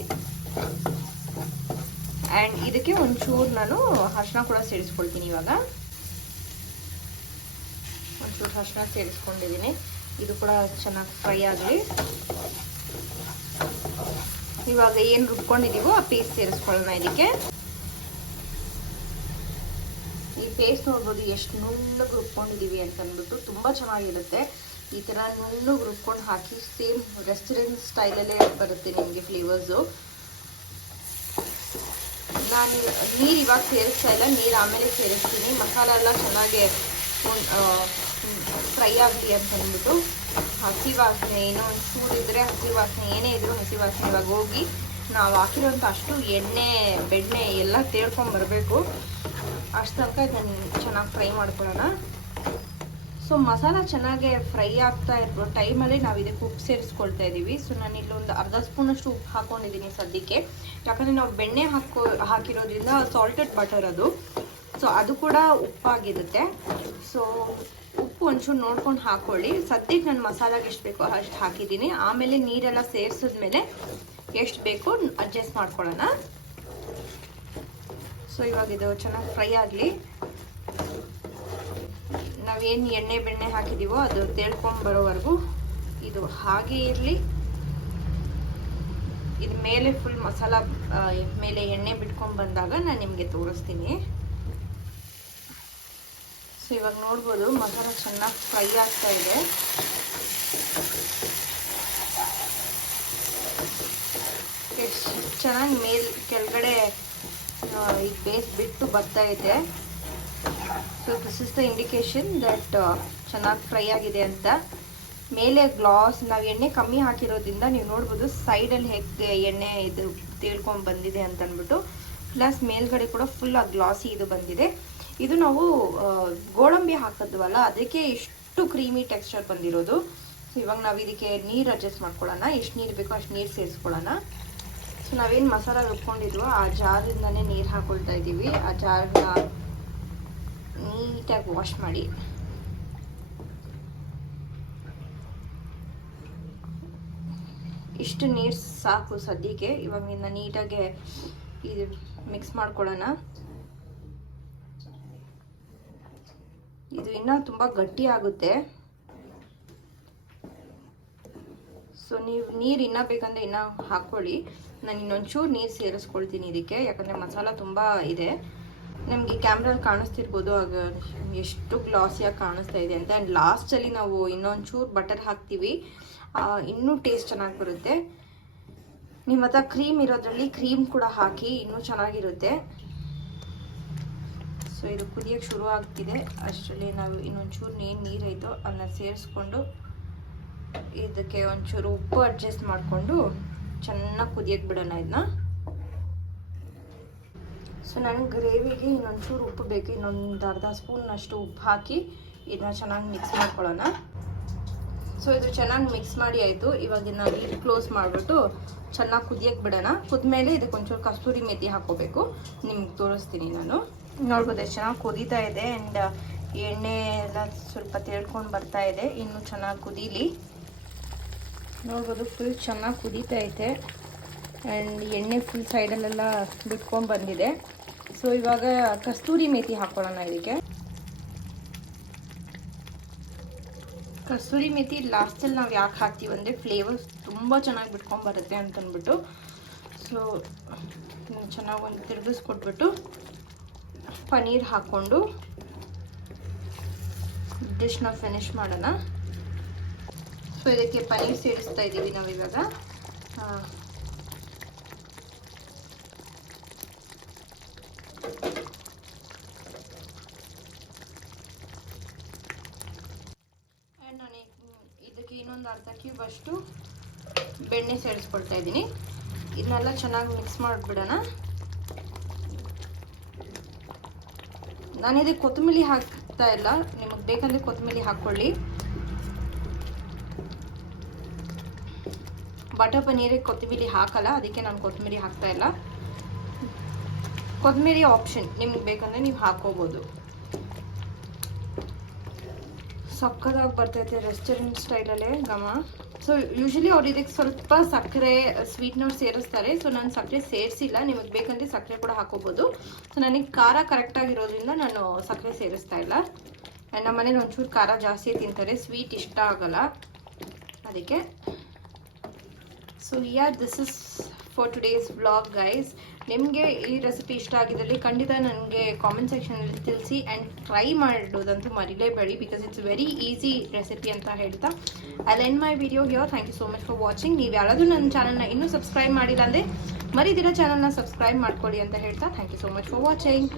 ಆ್ಯಂಡ್ ಇದಕ್ಕೆ ಒಂಚೂರು ನಾನು ಅರಿಶಿನ ಕೂಡ ಸೇರಿಸ್ಕೊಳ್ತೀನಿ. ಇವಾಗ ಒಂಚೂರು ಅರಿಶಿನ ಸೇರಿಸ್ಕೊಂಡಿದ್ದೀನಿ. ಇದು ಕೂಡ ಚೆನ್ನಾಗಿ ಫ್ರೈ ಆಗಲಿ. ಇವಾಗ ಏನು ರುಬ್ಕೊಂಡಿದ್ದೀವೋ ಆ ಪೇಸ್ಟ್ ಸೇರಿಸ್ಕೊಳ್ಳೋಣ ಇದಕ್ಕೆ. ಈ ಪೇಸ್ಟ್ ನೋಡ್ಬೋದು ಎಷ್ಟು ನುಣ್ಣಗೆ ರುಬ್ಕೊಂಡಿದ್ದೀವಿ ಅಂತ ಅಂದ್ಬಿಟ್ಟು ತುಂಬ ಚೆನ್ನಾಗಿರುತ್ತೆ. ಈ ಥರ ನುಣ್ಣಗೆ ರುಬ್ಕೊಂಡು ಹಾಕಿ ಸೇಮ್ ರೆಸ್ಟೋರೆಂಟ್ ಸ್ಟೈಲಲ್ಲೇ ಬರುತ್ತೆ ನಿಮಗೆ ಫ್ಲೇವರ್ಸು. ನಾನು ನೀರು ಇವಾಗ ಸೇರಿಸ್ತಾ ಇಲ್ಲ, ನೀರು ಆಮೇಲೆ ಸೇರಿಸ್ತೀನಿ. ಮಸಾಲ ಎಲ್ಲ ಚೆನ್ನಾಗಿ ಫ್ರೈ ಆಗಲಿ ಅಂತ ಅಂದ್ಬಿಟ್ಟು. ಹಸಿ ವಾಸನೆ ಏನೋ ಒಂದು ಚೂರು ಇದ್ದರೆ ಹಸಿ ವಾಸನೆ ಏನೇ ಇದ್ರೂ ಹಸಿ ವಾಸನೆ ಇವಾಗ ಹೋಗಿ ನಾವು ಹಾಕಿರೋಂಥ ಅಷ್ಟು ಎಣ್ಣೆ ಬೆಣ್ಣೆ ಎಲ್ಲ ತೇಳ್ಕೊಂಬರಬೇಕು. ಅಷ್ಟು ತನಕ ಇದನ್ನು ಚೆನ್ನಾಗಿ ಫ್ರೈ ಮಾಡ್ಕೊಳ್ಳೋಣ. ಸೊ ಮಸಾಲ ಚೆನ್ನಾಗಿ ಫ್ರೈ ಆಗ್ತಾ ಇರೋ ಟೈಮಲ್ಲಿ ನಾವು ಇದಕ್ಕೆ ಉಪ್ಪು ಸೇರಿಸ್ಕೊಳ್ತಾ ಇದ್ದೀವಿ. ಸೊ ನಾನು ಇಲ್ಲೊಂದು ಅರ್ಧ ಸ್ಪೂನಷ್ಟು ಉಪ್ಪು ಹಾಕ್ಕೊಂಡಿದ್ದೀನಿ ಸದ್ಯಕ್ಕೆ. ಯಾಕಂದರೆ ನಾವು ಬೆಣ್ಣೆ ಹಾಕಿರೋದ್ರಿಂದ ಸಾಲ್ಟೆಡ್ ಬಟರ್ ಅದು, ಸೊ ಅದು ಕೂಡ ಉಪ್ಪಾಗಿರುತ್ತೆ. ಸೊ ಉಪ್ಪು ಒಂಚೂರು ನೋಡ್ಕೊಂಡು ಹಾಕ್ಕೊಳ್ಳಿ. ಸದ್ಯಕ್ಕೆ ನಾನು ಮಸಾಲಾಗೆ ಎಷ್ಟು ಬೇಕೋ ಅಷ್ಟು ಹಾಕಿದ್ದೀನಿ. ಆಮೇಲೆ ನೀರೆಲ್ಲ ಸೇರಿಸಿದ್ಮೇಲೆ ಎಷ್ಟು ಬೇಕೋ ಅಡ್ಜಸ್ಟ್ ಮಾಡ್ಕೊಳ್ಳೋಣ. ಸೊ ಇವಾಗ ಇದು ಚೆನ್ನಾಗಿ ಫ್ರೈ ಆಗಲಿ. ನಾವೇನು ಎಣ್ಣೆ ಬೆಣ್ಣೆ ಹಾಕಿದ್ದೀವೋ ಅದು ತೇಳ್ಕೊಂಬರೋವರೆಗೂ ಇದು ಹಾಗೆ ಇರಲಿ. ಇದು ಮೇಲೆ ಫುಲ್ ಮಸಾಲ ಮೇಲೆ ಎಣ್ಣೆ ಬಿಟ್ಕೊಂಡು ಬಂದಾಗ ನಾನು ನಿಮಗೆ ತೋರಿಸ್ತೀನಿ. ಸೊ ಇವಾಗ ನೋಡ್ಬೋದು ಮಸಾಲ ಚೆನ್ನಾಗಿ ಫ್ರೈ ಆಗ್ತಾ ಇದೆ. ಎಷ್ಟು ಚೆನ್ನಾಗಿ ಕೆಳಗಡೆ ಈ ಬೇಸ್ ಬಿಟ್ಟು ಬರ್ತಾ ಇದೆ. So this is the indication that ಚೆನ್ನಾಗಿ ಫ್ರೈ ಆಗಿದೆ ಅಂತ. ಮೇಲೆ ಗ್ಲಾಸ್ ನಾವು ಎಣ್ಣೆ ಕಮ್ಮಿ ಹಾಕಿರೋದ್ರಿಂದ ನೀವು ನೋಡ್ಬೋದು ಸೈಡಲ್ಲಿ ಹೇಗೆ ಎಣ್ಣೆ ಇದು ತೇಳ್ಕೊಂಡು ಬಂದಿದೆ ಅಂತ ಅಂದ್ಬಿಟ್ಟು. ಪ್ಲಸ್ ಮೇಲ್ಗಡೆ ಕೂಡ ಫುಲ್ ಆ ಗ್ಲಾಸಿ ಇದು ಬಂದಿದೆ. ಇದು ನಾವು ಗೋಡಂಬಿ ಹಾಕಿದ್ವಲ್ಲ ಅದಕ್ಕೆ ಇಷ್ಟು ಕ್ರೀಮಿ ಟೆಕ್ಸ್ಚರ್ ಬಂದಿರೋದು. ಸೊ ಇವಾಗ ನಾವು ಇದಕ್ಕೆ ನೀರು ಅಡ್ಜಸ್ಟ್ ಮಾಡ್ಕೊಳ್ಳೋಣ. ಎಷ್ಟು ನೀರು ಬೇಕೋ ಅಷ್ಟು ನೀರು ಸೇರಿಸ್ಕೊಳ್ಳೋಣ. ಸೊ ನಾವೇನು ಮಸಾಲ ರುಬ್ಕೊಂಡಿದ್ವೋ ಆ ಜಾರಿಂದನೇ ನೀರು ಹಾಕೊಳ್ತಾ ಇದ್ದೀವಿ. ಆ ಜಾರನ್ನ ನೀಟಾಗಿ ವಾಶ್ ಮಾಡಿ. ಇಷ್ಟು ನೀರು ಸಾಕು ಸದ್ಯಕ್ಕೆ. ಇವಾಗಿಂದ ನೀಟಾಗಿ ಇದು ಮಿಕ್ಸ್ ಮಾಡ್ಕೊಳ್ಳೋಣ. ಇದು ಇನ್ನೂ ತುಂಬ ಗಟ್ಟಿ ಆಗುತ್ತೆ. ಸೊ ನೀವು ನೀರು ಇನ್ನೂ ಬೇಕಂದರೆ ಇನ್ನೂ ಹಾಕ್ಕೊಳ್ಳಿ. ನಾನು ಇನ್ನೊಂಚೂರು ನೀರು ಸೇರಿಸ್ಕೊಳ್ತೀನಿ ಇದಕ್ಕೆ, ಯಾಕಂದರೆ ಮಸಾಲ ತುಂಬ ಇದೆ. ನಮಗೆ ಕ್ಯಾಮ್ರಲ್ಲಿ ಕಾಣಿಸ್ತಿರ್ಬೋದು ಆಗ ಎಷ್ಟು ಗ್ಲಾಸಿಯಾಗಿ ಕಾಣಿಸ್ತಾ ಇದೆ ಅಂತ. ಆ್ಯಂಡ್ ಲಾಸ್ಟಲ್ಲಿ ನಾವು ಇನ್ನೊಂಚೂರು ಬಟರ್ ಹಾಕ್ತೀವಿ, ಇನ್ನೂ ಟೇಸ್ಟ್ ಚೆನ್ನಾಗಿ ಬರುತ್ತೆ. ನಿಮ್ಮ ಹತ್ರ ಕ್ರೀಮ್ ಇರೋದ್ರಲ್ಲಿ ಕ್ರೀಮ್ ಕೂಡ ಹಾಕಿ ಇನ್ನೂ ಚೆನ್ನಾಗಿರುತ್ತೆ. ಸೊ ಇದು ಕುದಿಯೋಕ್ಕೆ ಶುರು ಆಗ್ತಿದೆ. ಅಷ್ಟರಲ್ಲಿ ನಾವು ಇನ್ನೊಂಚೂರು ನೀರೈತೋ ಅದನ್ನ ಸೇರಿಸ್ಕೊಂಡು ಇದಕ್ಕೆ ಒಂಚೂರು ಉಪ್ಪು ಅಡ್ಜಸ್ಟ್ ಮಾಡಿಕೊಂಡು ಚೆನ್ನಾಗಿ ಕುದಿಯೋಕ್ಕೆ ಬಿಡೋಣ ಇದನ್ನ. ಸೊ ನನಗೆ ಗ್ರೇವಿಗೆ ಇನ್ನೊಂಚೂರು ಉಪ್ಪು ಬೇಕು. ಇನ್ನೊಂದು ಅರ್ಧ ಸ್ಪೂನ್ನಷ್ಟು ಉಪ್ಪು ಹಾಕಿ ಇದನ್ನ ಚೆನ್ನಾಗಿ ಮಿಕ್ಸ್ ಮಾಡ್ಕೊಳ್ಳೋಣ. ಸೊ ಇದು ಚೆನ್ನಾಗಿ ಮಿಕ್ಸ್ ಮಾಡಿ ಆಯಿತು. ಇವಾಗ ನಾವು ಲೀಡ್ ಕ್ಲೋಸ್ ಮಾಡಿಬಿಟ್ಟು ಚೆನ್ನಾಗಿ ಕುದಿಯೋಕ್ಕೆ ಬಿಡೋಣ. ಕುದ್ಮೇಲೆ ಇದಕ್ಕೆ ಒಂಚೂರು ಕಸ್ತೂರಿ ಮೆಥಿ ಹಾಕೋಬೇಕು. ನಿಮ್ಗೆ ತೋರಿಸ್ತೀನಿ ನಾನು. ನೋಡ್ಬೋದು ಎಷ್ಟು ಚೆನ್ನಾಗಿ ಕುದೀತಾ ಇದೆ. ಆ್ಯಂಡ್ ಎಣ್ಣೆ ಎಲ್ಲ ಸ್ವಲ್ಪ ತೇಳ್ಕೊಂಡು ಬರ್ತಾ ಇದೆ. ಇನ್ನೂ ಚೆನ್ನಾಗಿ ಕುದೀಲಿ. ನೋಡ್ಬೋದು ಫುಲ್ ಚೆನ್ನಾಗಿ ಕುದೀತಾ ಐತೆ. ಆ್ಯಂಡ್ ಎಣ್ಣೆ ಫುಲ್ ಸೈಡಲ್ಲೆಲ್ಲ ಬಿಟ್ಕೊಂಡು ಬಂದಿದೆ. ಸೊ ಇವಾಗ ಕಸ್ತೂರಿ ಮೇಥಿ ಹಾಕೊಳ್ಳೋಣ ಇದಕ್ಕೆ. ಕಸ್ತೂರಿ ಮೇಥಿ ಲಾಸ್ಟಲ್ಲಿ ನಾವು ಯಾಕೆ ಹಾಕ್ತೀವಿ ಅಂದರೆ ಫ್ಲೇವರ್ಸ್ ತುಂಬ ಚೆನ್ನಾಗಿ ಬಿಟ್ಕೊಂಡು ಬರುತ್ತೆ ಅಂತಂದ್ಬಿಟ್ಟು. ಸೊ ಚೆನ್ನಾಗಿ ಒಂದು ತಿರುಗಿಸ್ಕೊಟ್ಬಿಟ್ಟು ಪನ್ನೀರ್ ಹಾಕ್ಕೊಂಡು ಡಿಶ್ನ ಫಿನಿಶ್ ಮಾಡೋಣ. ಸೊ ಇದಕ್ಕೆ ಪನ್ನೀರ್ ಸೇರಿಸ್ತಾ ಇದ್ದೀವಿ ನಾವಿವಾಗ. ನಾನು ಇದಕ್ಕೆ ಇನ್ನೊಂದು ಅರ್ಧ ಕ್ಯೂಬ್ ಅಷ್ಟು ಬೆಣ್ಣೆ ಸೇರಿಸ್ಕೊಳ್ತಾ ಇದ್ದೀನಿ. ಇದನ್ನೆಲ್ಲ ಚೆನ್ನಾಗಿ ಮಿಕ್ಸ್ ಮಾಡಿಬಿಡೋಣ. ನಾನು ಇದಕ್ಕೆ ಕೊತ್ತಂಬರಿ ಹಾಕ್ತಾ ಇಲ್ಲ, ನಿಮಗೆ ಬೇಕಂದರೆ ಕೊತ್ತಂಬರಿ ಹಾಕ್ಕೊಳ್ಳಿ. ಬಟರ್ ಪನ್ನೀರಿಗೆ ಕೊತ್ತಂಬರಿ ಹಾಕಲ್ಲ, ಅದಕ್ಕೆ ನಾನು ಕೊತ್ತಂಬರಿ ಹಾಕ್ತಾ ಇಲ್ಲ. ಕೊತ್ತಂಬರಿ ಆಪ್ಷನ್, ನಿಮ್ಗೆ ಬೇಕಂದರೆ ನೀವು ಹಾಕೋಬೋದು. ಸಕ್ಕದಾಗಿ ಬರ್ತೈತೆ ರೆಸ್ಟೋರೆಂಟ್ ಸ್ಟೈಲಲ್ಲೇ ಘಮ. ಸೊ ಯೂಶಲಿ ಅವ್ರು ಇದಕ್ಕೆ ಸ್ವಲ್ಪ ಸಕ್ಕರೆ ಸ್ವೀಟ್ನರ್ ಸೇರಿಸ್ತಾರೆ. ಸೊ ನಾನು ಸಕ್ಕರೆ ಸೇರಿಸಿಲ್ಲ, ನಿಮಗೆ ಬೇಕಂದರೆ ಸಕ್ಕರೆ ಕೂಡ ಹಾಕೋಬೋದು. ಸೊ ನನಗೆ ಖಾರ ಕರೆಕ್ಟಾಗಿರೋದ್ರಿಂದ ನಾನು ಸಕ್ಕರೆ ಸೇರಿಸ್ತಾ ಇಲ್ಲ. ಆ್ಯಂಡ್ ನಮ್ಮ ಮನೇಲಿ ಒಂಚೂರು ಖಾರ ಜಾಸ್ತಿ ತಿಂತಾರೆ, ಸ್ವೀಟ್ ಇಷ್ಟ ಆಗಲ್ಲ ಅದಕ್ಕೆ. So this is for today's vlog guys. ನಿಮಗೆ ಈ ರೆಸಿಪಿ ಇಷ್ಟ ಆಗಿದ್ದಲ್ಲಿ ಖಂಡಿತ ನನಗೆ ಕಾಮೆಂಟ್ ಸೆಕ್ಷನಲ್ಲಿ ತಿಳಿಸಿ. ಆ್ಯಂಡ್ ಟ್ರೈ ಮಾಡೋದಂತೂ ಮರಿಲೇಬೇಡಿ, because it's very easy recipe ಅಂತ ಹೇಳ್ತಾ I end my video here. Thank you so much for watching. ನೀವು ಯಾರಾದರೂ ನನ್ನ ಚಾನಲ್ನ ಇನ್ನೂ ಸಬ್ಸ್ಕ್ರೈಬ್ ಮಾಡಿಲ್ಲ ಅಂದರೆ ಮರಿದಿರೋ ಚಾನಲ್ನ ಸಬ್ಸ್ಕ್ರೈಬ್ ಮಾಡ್ಕೊಳ್ಳಿ ಅಂತ ಹೇಳ್ತಾ thank you so much for watching.